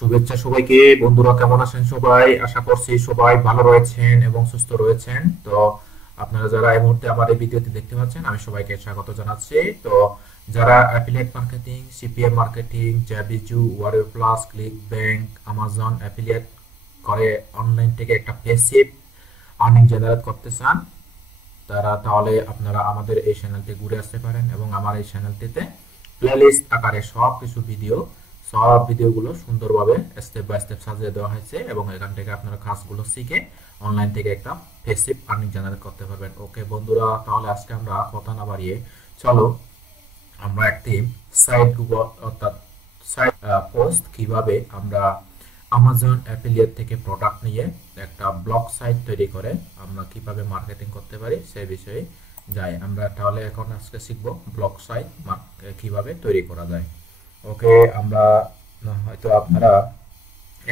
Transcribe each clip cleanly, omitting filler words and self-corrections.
শুভেচ্ছা সবাইকে। বন্ধুরা কেমন আছেন সবাই? আশা করছি সবাই ভালো রয়েছেন এবং সুস্থ রয়েছেন। তো আপনারা যারা এই মুহূর্তে আমার এই ভিডিওটি দেখতে পাচ্ছেন, আমি সবাইকে স্বাগত জানাচ্ছি। তো যারা অ্যাফিলিয়েট মার্কেটিং, সিপিএম মার্কেটিং, জাবিজু, WarriorPlus, ClickBank, Amazon affiliate করে অনলাইন থেকে একটা প্যাসিভ আর্নিং জেনারেট করতে চান, তারা তাহলে আপনারা আমাদের এই চ্যানেলটি ঘুরে আসতে পারেন এবং আমার এই চ্যানেলটিতে প্লেলিস্ট আকারে সব ভিডিওগুলো সুন্দরভাবে স্টেপ বাই স্টেপ সাজিয়ে দেওয়া হয়েছে এবং এখান থেকে আপনারা কাজগুলো শিখে অনলাইন থেকে একটা প্যাসিভ আর্নিং জেনারেট করতে পারবেন। ওকে বন্ধুরা, তাহলে আজকে আমরা কথা না বাড়িয়ে চলো আমরা একটি সাইট গুগল অর্থাৎ সাইট পোস্ট কিভাবে আমরা আমাজন অ্যাফিলিয়েট থেকে প্রোডাক্ট নিয়ে একটা ব্লগ সাইট তৈরি করে আমরা কিভাবে মার্কেটিং করতে পারি সেই বিষয়ে যাই আমরা। তাহলে এখন আজকে শিখবো ব্লগ সাইট কিভাবে তৈরি করা যায়। ওকে, আমরা হয়তো আপনারা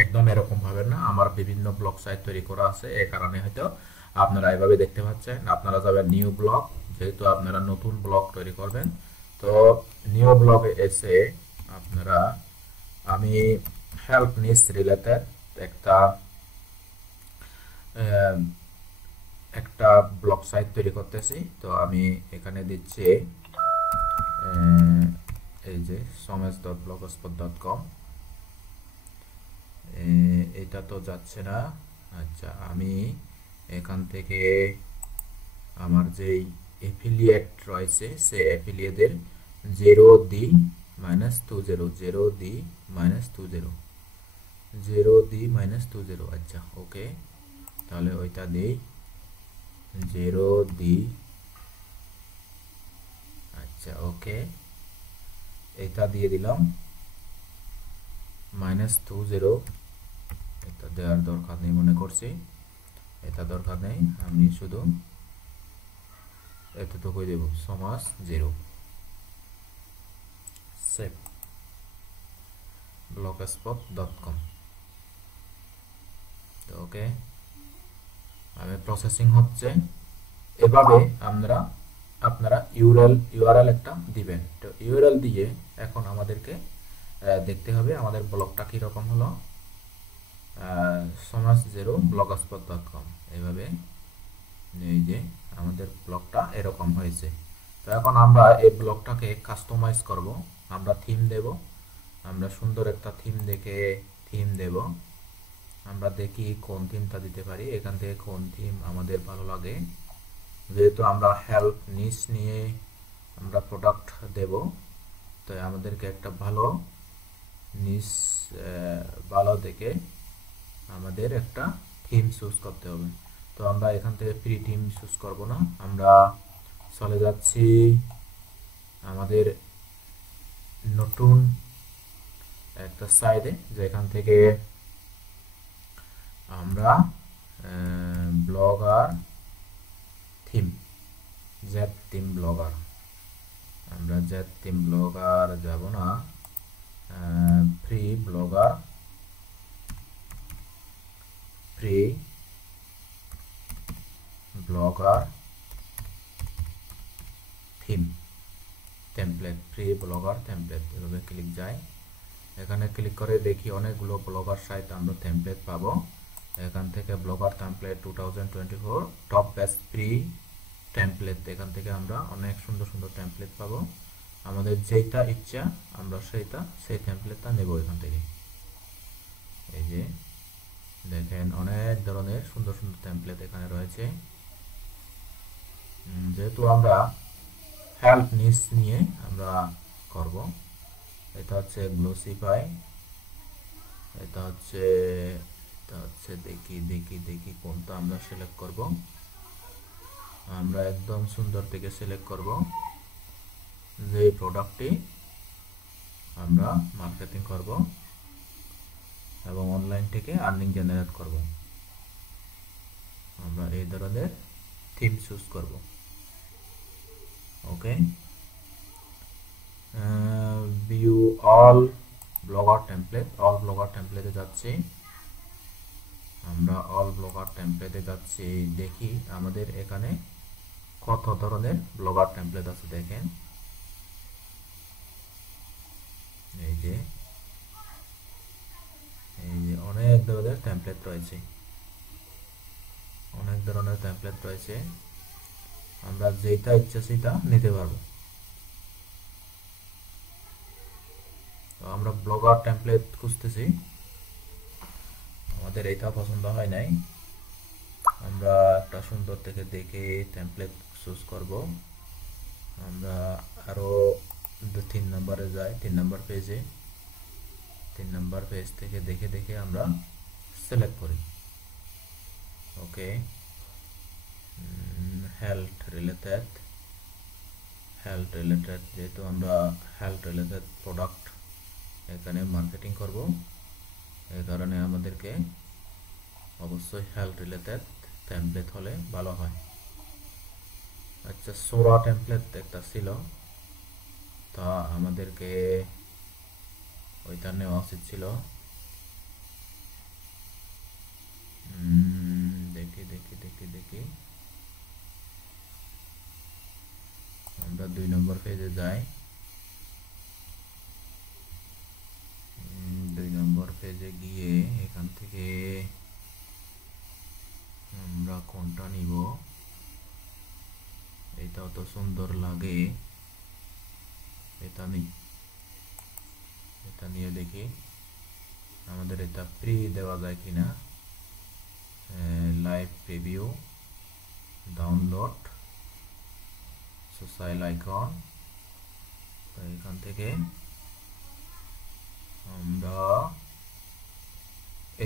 একদম এরকম ভাবেন না, আমার বিভিন্ন ব্লগ সাইট তৈরি করা আছে, এই কারণে হয়তো আপনারা এভাবে দেখতে পাচ্ছেন। আপনারা যাবেন নিউ ব্লগ, যেহেতু আপনারা নতুন ব্লগ তৈরি করবেন। তো নিউ ব্লগে এসে আপনারা আমি হেল্প নিস রিলেটেড একটা আহ, একটা ব্লগ সাইট তৈরি করতেছি। তো আমি এখানে দিচ্ছি আহ, এই যে somesh.blogspot.com। এটা তো যাচ্ছে না। আচ্ছা, আমি এখান থেকে আমার যেই এফিলিয়েট রয়েছে সে এফিলিয়েটের 0D-20 আচ্ছা ওকে, তাহলে ওইটা দিই 0D। আচ্ছা ওকে, এটা দিয়ে দিলাম -20। এটা দেওয়ার দরকার নেই মনে করছি, এটা দরকার নেই, আমি শুধু এতটুকুই দেব সমাস 0 সেভ blogspot.com। তো ওকে, আমি প্রসেসিং হচ্ছে। এভাবে আপনারা ইউআরএল একটা দিবেন। তো ইউআরএল দিয়ে এখন আমাদেরকে দেখতে হবে আমাদের ব্লগটা কীরকম হলো। somas0blogspot.com, এইভাবে এই যে আমাদের ব্লগটা এরকম হয়েছে। তো এখন আমরা এই ব্লগটাকে কাস্টমাইজ করব। আমরা থিম দেব, আমরা সুন্দর একটা থিম দেখে থিম দেব। আমরা দেখি কোন থিমটা দিতে পারি, এখান থেকে কোন থিম আমাদের ভালো লাগে। যেহেতু আমরা হেল্প নিস নিয়ে আমরা প্রোডাক্ট দেব, তাই আমাদেরকে একটা ভালো নিস ভালো দেখে আমাদের একটা থিম চুজ করতে হবে। তো আমরা এখান থেকে ফ্রি থিম চুজ করব না, আমরা চলে যাচ্ছি আমাদের নতুন একটা সাইডে, যেখান থেকে আমরা blogger theme, Z theme blogger, আমরা জেড থিম ব্লগার যাব না, free blogger free blogger theme template, free blogger template, এভাবে ক্লিক যায়। এখানে ক্লিক করে দেখি অনেকগুলো ব্লগার সাইট আমরা টেমপ্লেট পাবো। এখান থেকে blogger template 2024 top best free template, এখান থেকে আমরা অনেক সুন্দর সুন্দর টেমপ্লেট পাবো। আমাদের যেটা ইচ্ছা আমরা সেই টেমপ্লেটটা নেব এখান থেকে। এই যে দেখেন অনেক ধরনের সুন্দর সুন্দর টেমপ্লেট এখানে রয়েছে। যেহেতু আমরা হেল্প নিস নিয়ে আমরা করব, এটা হচ্ছে গ্লোসিফাই, এটা হচ্ছে দেখি দেখি দেখি কোনটা আমরা সিলেক্ট করব। আমরা একদম সুন্দর থেকে সিলেক্ট করব যে প্রোডাক্টটি আমরা মার্কেটিং করব এবং অনলাইন থেকে আর্নিং জেনারেট করব। আমরা এই ধরনের থিম চুজ করব। ওকে, ভিউ অল ব্লগার টেমপ্লেটে যাচ্ছি, আমরা অল ব্লগার টেমপ্লেটে যাচ্ছি। দেখি আমাদের এখানে কত ধরনের ব্লগার টেমপ্লেট আছে। দেখেন এই যে টেমপ্লেট রয়েছে, আমরা যেটা ইচ্ছা সেটা নিতে পারবো। তো আমরা ব্লগার টেমপ্লেট খুঁজতেছি, আমাদের এটা পছন্দ হয় নাই, আমরা একটা সুন্দর থেকে দেখে টেমপ্লেট চুজ করব। আমরা আরো 3 নম্বরে যাই, 3 নম্বর পেজে, 3 নম্বর পেজ থেকে দেখে দেখে আমরা সিলেক্ট করি। ওকে, হেলথ রিলেটেড, যেহেতু আমরা হেলথ রিলেটেড প্রোডাক্ট এখানে মার্কেটিং করব, এই কারণে আমাদেরকে অবশ্যই হেলথ রিলেটেড টেমপ্লেট হলে ভালো হয়। আচ্ছা, সোরা টেমপ্লেট একটা ছিল, তা আমাদেরকে ওইটা নেওয়া উচিত ছিল। দেখি দেখি দেখি দেখি আমরা 2 নম্বর পেজে যাই। 2 নম্বর পেজে গিয়ে এখান থেকে আমরা কোনটা নিব, এটাও তো সুন্দর লাগে, এটা নিয়ে দেখি আমাদের এটা ফ্রি দেওয়া যায় কিনা। Live preview, download, social icon, তো এখান থেকে আমরা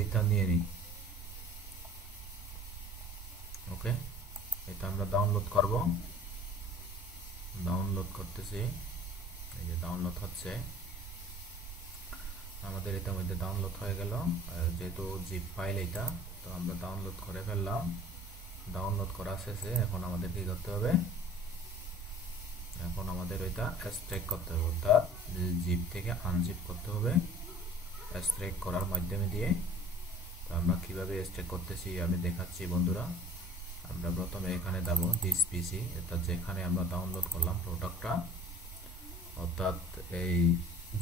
এটা নিয়ে নিই। ওকে, এটা আমরা ডাউনলোড করব, ডাউনলোড করতেছি, এই যে ডাউনলোড হচ্ছে, আমাদের এটার মধ্যে ডাউনলোড হয়ে গেল, যেহেতু জিপ ফাইল এটা, তো আমরা ডাউনলোড করে ফেললাম। ডাউনলোড করা শেষে এখন আমাদের কি করতে হবে, এখন আমাদের এটা এক্সট্রাক্ট করতে হবে, অর্থাৎ জিপ থেকে আনজিপ করতে হবে এক্সট্রাক্ট করার মাধ্যমে দিয়ে। তো আমরা কিভাবে এক্সট্রাক্ট করতেছি আমি দেখাচ্ছি বন্ধুরা। আমরা প্রথমে এখানে যাব দিস পিসি, অর্থাৎ যেখানে আমরা ডাউনলোড করলাম প্রোডাক্টটা, অর্থাৎ এই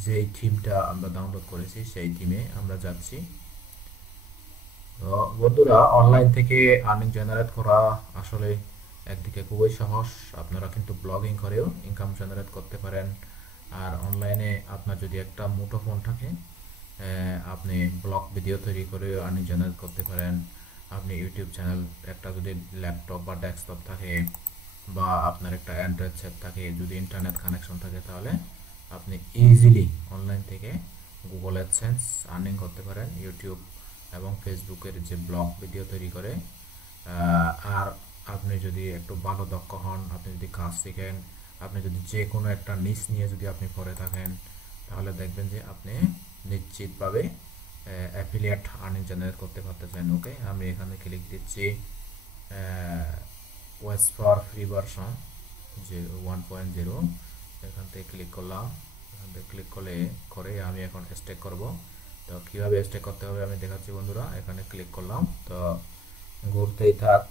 যেই থিমটা আমরা ডাউনলোড করেছি সেই থিমে আমরা যাচ্ছি। তো বন্ধুরা, অনলাইন থেকে আর্নিং জেনারেট করা আসলে একদিকে খুবই সহজ, আপনারা কিন্তু ব্লগিং করেও ইনকাম জেনারেট করতে পারেন। আর অনলাইনে আপনার যদি একটা মুঠোফোন থাকে, আপনি ব্লগ ভিডিও তৈরি করেও আর্নিং জেনারেট করতে পারেন। আপনি ইউটিউব চ্যানেল, একটা যদি ল্যাপটপ বা ডেস্কটপ থাকে, বা আপনার একটা অ্যান্ড্রয়েড সেট থাকে, যদি ইন্টারনেট কানেকশন থাকে, তাহলে আপনি ইজিলি অনলাইন থেকে গুগল অ্যাডসেন্স আর্নিং করতে পারেন ইউটিউব এবং ফেসবুকের যে ব্লগ ভিডিও তৈরি করে। আর আপনি যদি একটু ভালো দক্ষ হন, আপনি যদি কাজ শিখেন, আপনি যদি যে কোনো একটা নিশ নিয়ে যদি আপনি পড়ে থাকেন, তাহলে দেখবেন যে আপনি নিশ্চিতভাবে অ্যাফিলিয়েট আর্নিং জেনারেট করতে পারতেছেন। ওকে, আমি এখানে ক্লিক দিচ্ছি ওয়েস ফর ফ্রি ভার্সন যে 1.0, এখান থেকে ক্লিক করলাম। এখান থেকে ক্লিক করে আমি এখন স্টেক করব। তো কীভাবে স্টেক করতে হবে আমি দেখাচ্ছি বন্ধুরা। এখানে ক্লিক করলাম, তো ঘুরতেই থাক,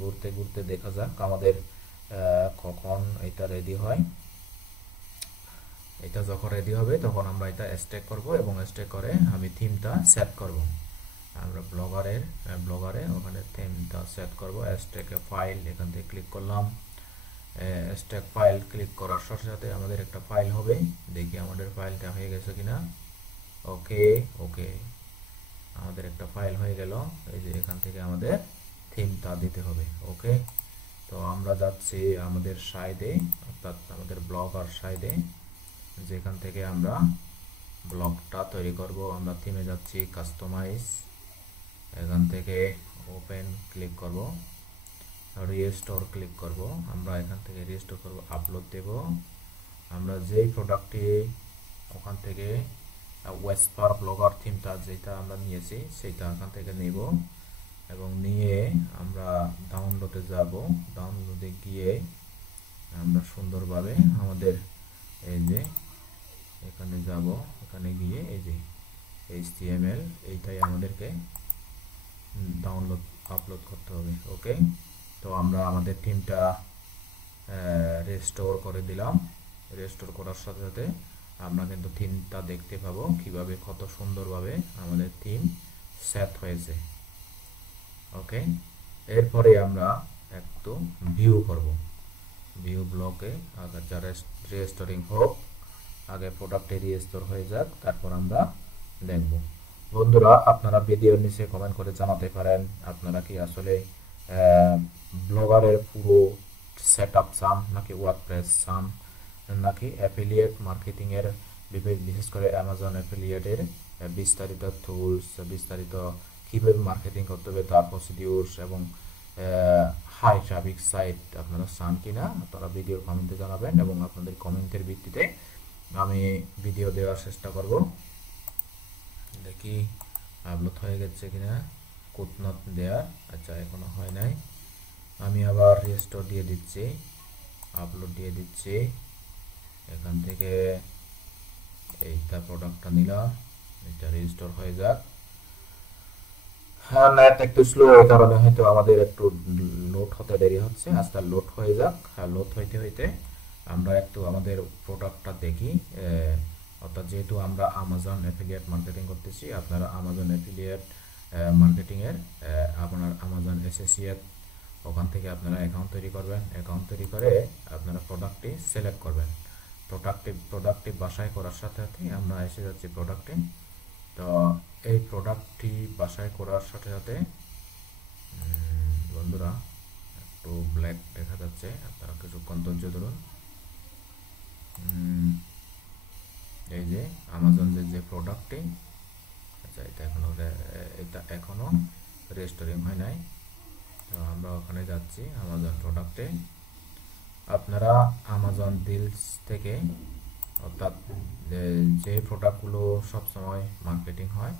ঘুরতে ঘুরতে দেখা যাক আমাদের কখন এটা রেডি হয়। এটা যখন রেডি হবে তখন আমরা এটা স্টেক করব, এবং স্টেক করে আমি থিমটা সেট করব। আমরা ব্লগারে ওখানে থিমটা সেট করব। স্টেক ফাইল, এখান থেকে ক্লিক করলাম। স্টেক ফাইল ক্লিক করার সাথে সাথে আমাদের একটা ফাইল হবে, দেখি আমাদের ফাইলটা হয়ে গেছে কিনা। ওকে, আমাদের একটা ফাইল হয়ে গেল। এই যে এখান থেকে আমাদের থিমটা দিতে হবে। ওকে, তো আমরা যাচ্ছি আমাদের সাইডে, অর্থাৎ আমাদের ব্লগার সাইডে, যেখান থেকে আমরা ব্লগটা তৈরি করব। আমরা থিমে যাচ্ছি, কাস্টমাইজ, এখান থেকে ওপেন ক্লিক করব, রিস্টোর ক্লিক করব। আমরা এখান থেকে রিস্টোর করব, আপলোড দেব। আমরা যেই প্রোডাক্টটি ওখান থেকে ওয়েসপার ব্লগার থিমটা যেটা আমরা নিয়েছি সেটা এখান থেকে নেব, এবং নিয়ে আমরা ডাউনলোডে যাব। ডাউনলোডে গিয়ে আমরা সুন্দরভাবে আমাদের এই যে এখানে যাব, এখানে গিয়ে এই যে HTML এইটাই আমাদেরকে আপলোড করতে হবে। ওকে, তো আমরা আমাদের থিমটা রেস্টোর করে দিলাম। রেস্টোর করার সাথে সাথে আমরা কিন্তু থিমটা দেখতে পাবো কিভাবে কত সুন্দরভাবে আমাদের থিম সেট হয়েছে। ওকে, এরপরে আমরা একটু ভিউ করব। ভিউ ব্লকে আগে যারা রিস্টোরিং হোক, আগে প্রোডাক্টে রিস্টোর হয়ে যাক, তারপর আমরা দেখব। বন্ধুরা, আপনারা ভিডিওর নিচে কমেন্ট করে জানাতে পারেন আপনারা কি আসলে ব্লগারের পুরো সেট আপ চান, নাকি ওয়ার্ডপ্রেস চান, নাকি অ্যাফিলিয়েট মার্কেটিংয়ের বিশেষ করে অ্যামাজন অ্যাফিলিয়েটের বিস্তারিত টুলস, বিস্তারিত কীভাবে মার্কেটিং করতে হবে তার প্রসিডিউরস এবং হাই ট্রাফিক সাইট আপনারা চান কিনা তারা ভিডিওর কমেন্টে জানাবেন, এবং আপনাদের কমেন্টের ভিত্তিতে আমি ভিডিও দেওয়ার চেষ্টা করব। দেখি আপলোড হয়ে গেছে কিনা, কোড নট দেয়ার। আচ্ছা, এখনো হয় নাই। আমি আবার রিস্টোর দিয়ে দিচ্ছি, আপলোড দিয়ে দিচ্ছি। এখান থেকে এইটা প্রোডাক্টটা নিলাম, এটা রেজিস্টোর হয়ে যাক। হ্যাঁ, নেট একটু স্লো, এই কারণে হয়তো আমাদের একটু লোড হতে দেরি হচ্ছে। আজকে লোড হয়ে যাক। হ্যাঁ, লোড হইতে হইতে আমরা একটু আমাদের প্রোডাক্টটা দেখি। অর্থাৎ যেহেতু আমরা আমাজন অ্যাফিলিয়েট মার্কেটিং করতেছি, আপনারা আমাজন অ্যাফিলিয়েট মার্কেটিংয়ের আপনার আমাজন অ্যাসোসিয়েট, ওখান থেকে আপনারা অ্যাকাউন্ট তৈরি করবেন। অ্যাকাউন্ট তৈরি করে আপনারা প্রোডাক্টটি সিলেক্ট করবেন। প্রোডাক্টটি বাছাই করার সাথে সাথে আমরা এসে যাচ্ছি প্রোডাক্টে। তো এই প্রোডাক্টটি বাছাই করার সাথে সাথে বন্ধুরা একটু ব্ল্যাক দেখা যাচ্ছে, আপনারা কিছুক্ষণ ধৈর্য ধরুন। এই যে আমাজন যে প্রোডাক্টটি, আচ্ছা এটা এখনো রেজিস্টারিং হয় নাই। তো আমরা ওখানে যাচ্ছি আমাজন প্রোডাক্টে। আপনারা আমাজন ডিলস থেকে, অর্থাৎ যে প্রোডাক্টগুলো সবসময় মার্কেটিং হয়,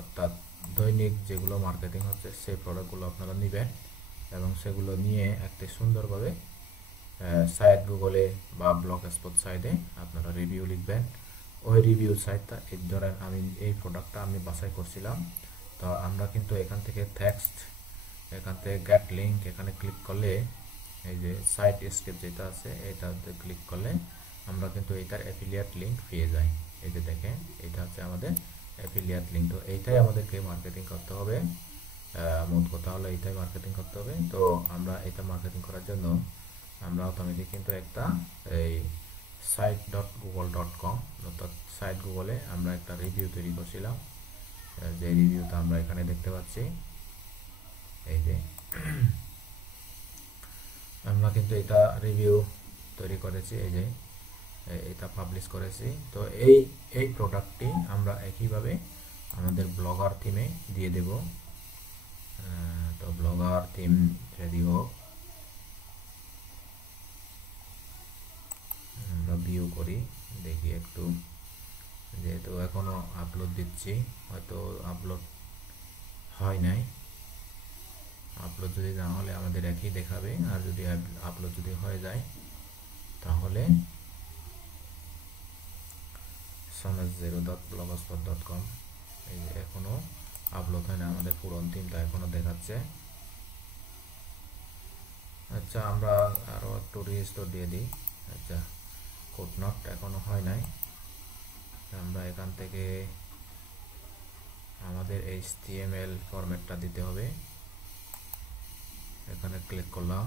অর্থাৎ দৈনিক যেগুলো মার্কেটিং হচ্ছে সেই প্রোডাক্টগুলো আপনারা নেবেন, এবং সেগুলো নিয়ে একটি সুন্দরভাবে সাইট গুগলে বা ব্লগ স্পট সাইটে আপনারা রিভিউ লিখবেন। ওই রিভিউ সাইটটা, এই ধরেন আমি এই প্রোডাক্টটা আমি বাছাই করছিলাম, তো আমরা কিন্তু এখান থেকে টেক্সট, এখান থেকে গেট লিঙ্ক, এখানে ক্লিক করলে এই যে সাইট এসকেপ যেটা আছে এটাতে ক্লিক করলে আমরা কিন্তু এটার অ্যাফিলিয়েট লিঙ্ক পেয়ে যাই। এই যে দেখেন, এটা হচ্ছে আমাদের অ্যাফিলিয়েট লিঙ্ক। তো এইটাই আমাদেরকে মার্কেটিং করতে হবে। মোট কথা হলো এইটাই মার্কেটিং করতে হবে। তো আমরা এটা মার্কেটিং করার জন্য আমরা অটোমেটিক কিন্তু একটা এই site.google.com, অর্থাৎ সাইট গুগলে আমরা একটা রিভিউ তৈরি করছিলাম, যে রিভিউটা আমরা এখানে দেখতে পাচ্ছি। এই যে আমরা কিন্তু এটা রিভিউ তৈরি করেছি, এই যে এটা পাবলিশ করেছি। তো এই প্রোডাক্টটি আমরা একইভাবে আমাদের ব্লগার থিমে দিয়ে দেব। তো ব্লগার থিম রেডি হোক, আমরা ভিউ করি, দেখি একটু, যেহেতু এখনো আপলোড দিচ্ছি, হয়তো আপলোড হয় নাই। আপলোড যদি না হলে আমাদের একই দেখাবে, আর যদি আপলোড যদি হয়ে যায় তাহলে sonas0.blogspot.com, এই যে এখনো আপলোড হয় না, আমাদের পুরো থিমটা এখনো দেখাচ্ছে। আচ্ছা, আমরা আরো একটু রিস্টোর দিয়ে দিই। আচ্ছা, কোড নট এখনো হয় নাই। আমরা এখান থেকে আমাদের HTML ফরম্যাটটা দিতে হবে। এখানে ক্লিক করলাম,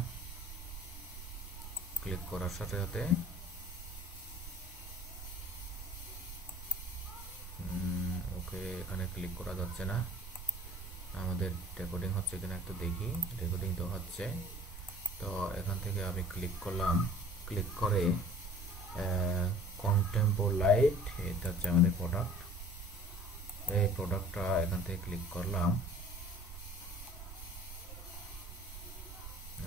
ক্লিক করার সাথে সাথে ওকে, এখানে ক্লিক করা যাচ্ছে না। আমাদের রেকর্ডিং হচ্ছে কিনা একটু দেখি। রেকর্ডিং তো হচ্ছে। তো এখান থেকে আমি ক্লিক করলাম, ক্লিক করে কন্টেম্পোলাইট, এটা হচ্ছে আমাদের প্রোডাক্ট। এই প্রোডাক্টটা এখান থেকে ক্লিক করলাম।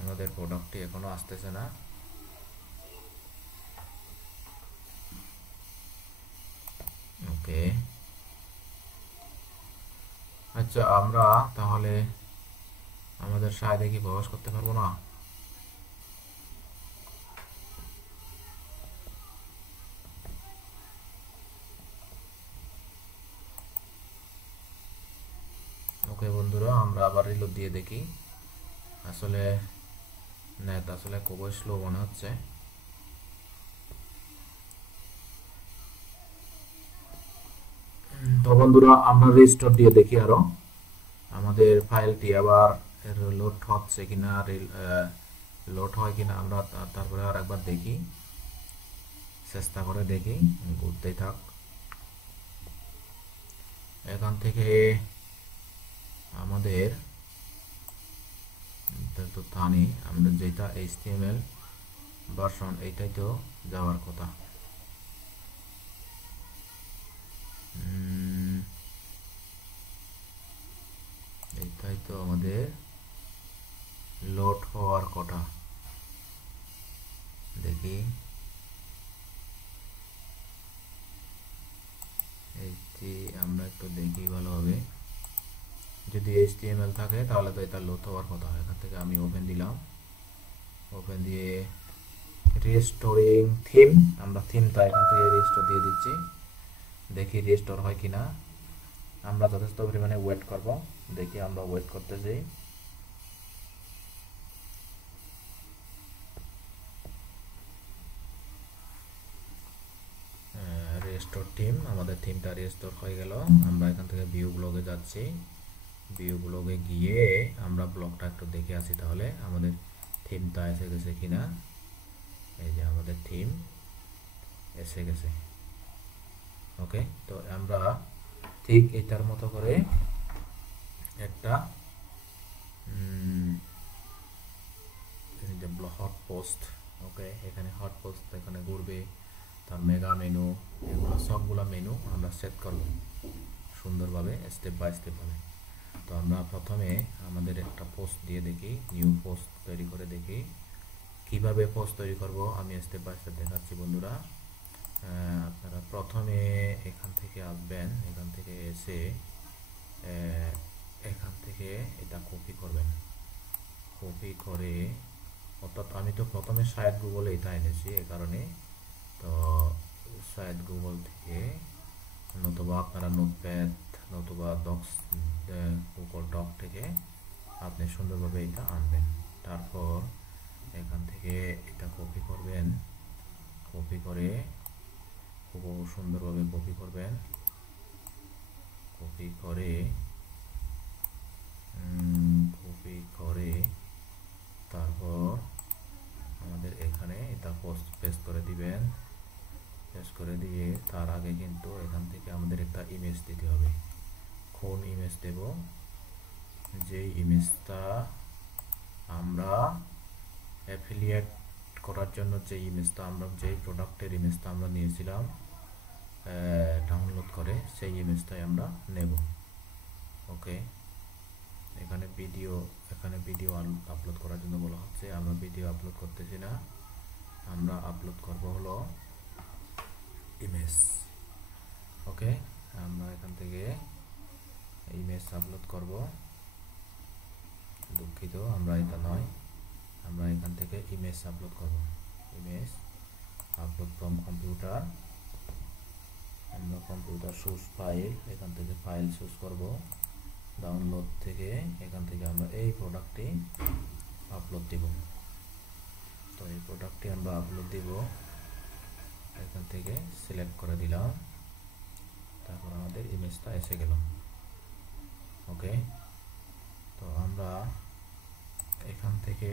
আমাদের প্রোডাক্টটি এখনো আসতেছে না। ওকে, আচ্ছা, আমরা তাহলে আমাদের সাইটে কি প্রবেশ করতে পারবো না? ওকে বন্ধুরা, আমরা আবার রিলোড দিয়ে দেখি। আসলে নেট আসলে খুবই স্লো মনে হচ্ছে। তো বন্ধুরা আমরা রিস্টোর দিয়ে দেখি আরো আমাদের ফাইলটি আবার লোড হচ্ছে কিনা, লোড হয় কিনা আমরা তারপরে আর একবার দেখি, চেষ্টা করে দেখি, ঘুরতেই থাক। এখান থেকে আমাদের তো তা নেই, আমরা যেটা HTML ভার্সন এইটাই তো যাওয়ার কথা। এইটাই তো আমাদের লোড হওয়ার কথা। দেখি এইটি আমরা একটু দেখি ভালোভাবে। যদি HTML থাকে তাহলে তো এটা লোড হওয়ার কথা। এখান থেকে আমি ওপেন দিলাম, ওপেন দিয়ে রিস্টোরিং থিম, আমরা থিমটা এখান থেকে রিস্টোর দিয়ে দিচ্ছি। দেখি রিস্টোর হয় কিনা। আমরা যথেষ্ট পরিমাণে ওয়েট করব, দেখি আমরা ওয়েট করতেছি। রিস্টোর থিম, আমাদের থিমটা রিস্টোর হয়ে গেল। আমরা এখান থেকে ভিউ ব্লগে যাচ্ছি, ভিউ ব্লগে গিয়ে আমরা ব্লগটা একটু দেখে আসি তাহলে আমাদের থিমটা এসে গেছে কিনা। এই যে আমাদের থিম এসে গেছে। ওকে, তো আমরা ঠিক এটার মতো করে একটা হট পোস্ট, ওকে, এখানে হট পোস্ট এখানে ঘুরবে, তার মেগা মেনু, এগুলো সবগুলো মেনু আমরা সেট করব সুন্দরভাবে, স্টেপ বাই স্টেপ ভাবে। তো আমরা প্রথমে আমাদের একটা পোস্ট দিয়ে দেখি, নিউ পোস্ট তৈরি করে দেখি কিভাবে পোস্ট তৈরি করব। আমি স্টেপ বাই স্টেপ দেখাচ্ছি বন্ধুরা। আপনারা প্রথমে এখান থেকে আসবেন, এখান থেকে এসে এখান থেকে এটা কপি করবেন, কপি করে, অর্থাৎ আমি তো প্রথমে শায়দ গুগলে এটা এনেছি এ কারণে, তো শায়দ গুগল থেকে নতুবা আপনারা নোটপ্যাড নতুবা ডক্স গুগল ডক থেকে আপনি সুন্দরভাবে এটা আনবেন। তারপর এখান থেকে এটা কপি করবেন, কপি করে খুব সুন্দরভাবে কপি করবেন, কপি করে তারপর আমাদের এখানে এটা পেস্ট করে দিবেন। পেস্ট করে দিয়ে তার আগে কিন্তু এখান থেকে আমাদের একটা ইমেজ দিতে হবে। কোন ইমেজ দেব? যেই ইমেজটা আমরা অ্যাফিলিয়েট করার জন্য, যেই ইমেজটা আমরা, যেই প্রোডাক্টের ইমেজটা আমরা নিয়েছিলাম ডাউনলোড করে, সেই ইমেজটাই আমরা নেব। ওকে, এখানে ভিডিও আপলোড করার জন্য বলা হচ্ছে, আমরা ভিডিও আপলোড করতেছি না, আমরা আপলোড করব হলো ইমেজ। ওকে, আমরা এখান থেকে ইমেজ আপলোড করব। দুঃখিত, আমরা এটা নয়, আমরা এখান থেকে ইমেজ আপলোড করব। ইমেজ আপলোড ফ্রম কম্পিউটার, আমরা কম্পিউটার সোর্স ফাইল, এখান থেকে ফাইল চুজ করব, ডাউনলোড থেকে এখান থেকে আমরা এই প্রোডাক্টটি আপলোড দিব। তো এই প্রোডাক্টটি আমরা আপলোড দিব, এখান থেকে সিলেক্ট করে দিলাম, তারপর আমাদের ইমেজটা এসে গেল। ওকে, তো আমরা এখান থেকে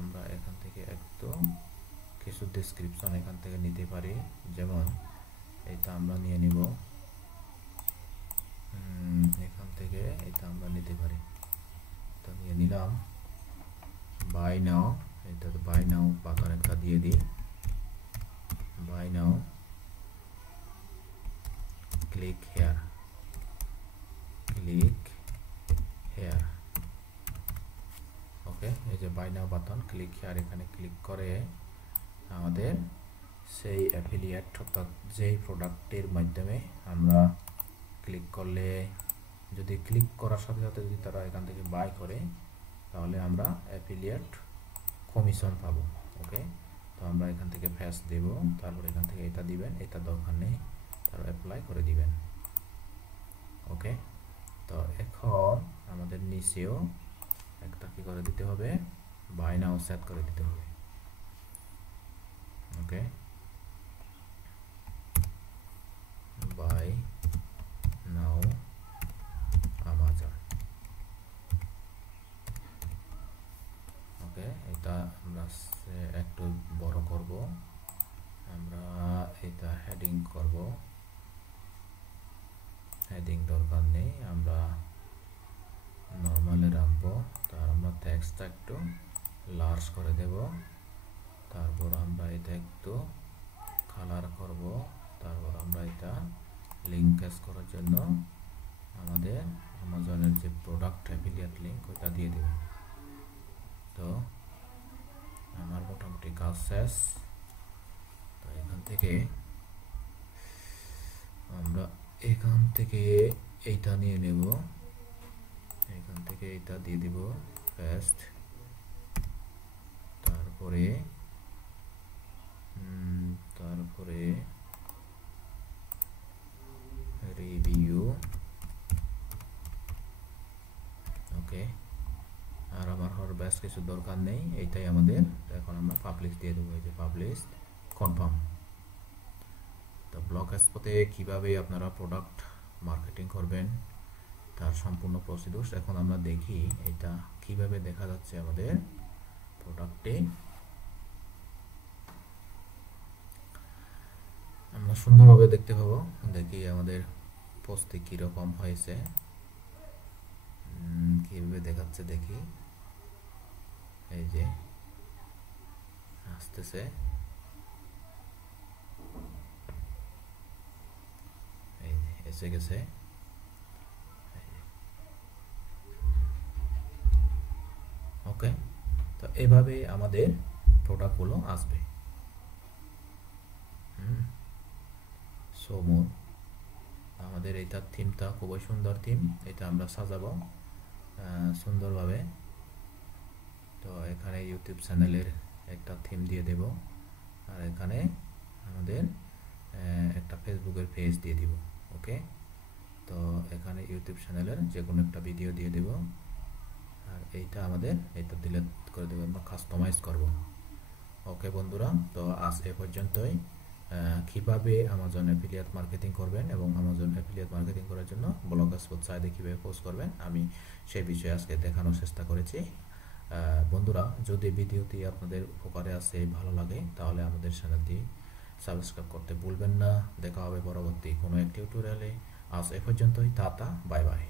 আমরা এখান থেকে একটু কিছু ডেসক্রিপশন এখান থেকে নিতে পারি, যেমন এটা আমরা নিয়ে নিব, এখান থেকে এটা আমরা নিতে পারি। তো নিয়ে নিলাম, বাই নাও, এটা বাই নাও বাটন একটা দিয়ে দিই, buy now, click here, click here. Okay, এই যে buy now button, click here, এখানে ক্লিক করে আমাদের সেই অ্যাফিলিয়েট, অর্থাৎ যেই প্রোডাক্টের মাধ্যমে আমরা ক্লিক করলে, যদি ক্লিক করার সাথে সাথে যদি তারা এখান থেকে বাই করে, তাহলে আমরা অ্যাফিলিয়েট কমিশন পাবো। ওকে, তো আমরা এখান থেকে ফ্যাস দেব, তারপর এখান থেকে এটা দিবেন, এটা দরকার নেই, তারপর অ্যাপ্লাই করে দিবেন। ওকে, তো এখন আমাদের নিচেও একটা কি করে দিতে হবে, বাই নাও সেট করে দিতে হবে। ওকে, করব, হেডিং দরকার নেই, আমরা নরমালে রাখবো। তার আমরা টেক্সটটা একটু লার্জ করে দেব, তারপর আমরা এটা একটু কালার করব, তারপর আমরা এটা লিঙ্কেজ করার জন্য আমাদের অ্যামাজনের যে প্রোডাক্ট অ্যাফিলিয়েট লিঙ্ক ওটা দিয়ে দেব। তো আমার মোটামুটি কাজ শেষ। তো এখান থেকে আমরা এইটা নিয়ে নেব, এখান থেকে এটা দিয়ে দিব পেস্ট, তারপরে রিভিউ। ওকে, আর আমার বেশ কিছু দরকার নেই, এইটাই আমাদের। এখন আমরা পাবলিশ দিয়ে দেবো, এই যে পাবলিশ কনফার্ম। তো ব্লগ এক্সপোতে কিভাবে আপনারা প্রোডাক্ট মার্কেটিং করবেন তার সম্পূর্ণ প্রসিডিউর এখন আমরা দেখি। এটা কিভাবে দেখা যাচ্ছে আমাদের প্রোডাক্টে, আমরা সুন্দরভাবে দেখতে পাবো। দেখি আমাদের পোস্টে কিরকম হয়েছে, কিভাবে দেখাচ্ছে দেখি। এই যে আসতেছে, এই যে এসে গেছে। ওকে, তো এভাবে আমাদের প্রোডাক্টগুলো আসবে। সোমোর আমাদের এইটার থিমটা খুবই সুন্দর থিম, এটা আমরা সাজাবো সুন্দরভাবে। তো এখানে ইউটিউব চ্যানেলের একটা থিম দিয়ে দেব, আর এখানে আমাদের একটা ফেসবুকের পেজ দিয়ে দিব। ওকে, তো এখানে ইউটিউব চ্যানেলের যে কোনো একটা ভিডিও দিয়ে দেব, আর এইটা আমাদের এটা ডিলিট করে দেবো, আমরা কাস্টমাইজ করব। ওকে বন্ধুরা, তো আজ এ পর্যন্তই। কিভাবে অ্যামাজন অ্যাফিলিয়েট মার্কেটিং করবেন এবং অ্যামাজন অ্যাফিলিয়েট মার্কেটিং করার জন্য ব্লগ স্পট সাইটে কীভাবে পোস্ট করবেন আমি সেই বিষয়ে আজকে দেখানোর চেষ্টা করেছি। বন্ধুরা, যদি ভিডিওটি আপনাদের উপকারে আসে, ভালো লাগে, তাহলে আমাদের চ্যানেলটি সাবস্ক্রাইব করতে ভুলবেন না। দেখা হবে পরবর্তী কোনো এক টিউটোরিয়ালে। আজ এ পর্যন্তই, টাটা, বাই বাই।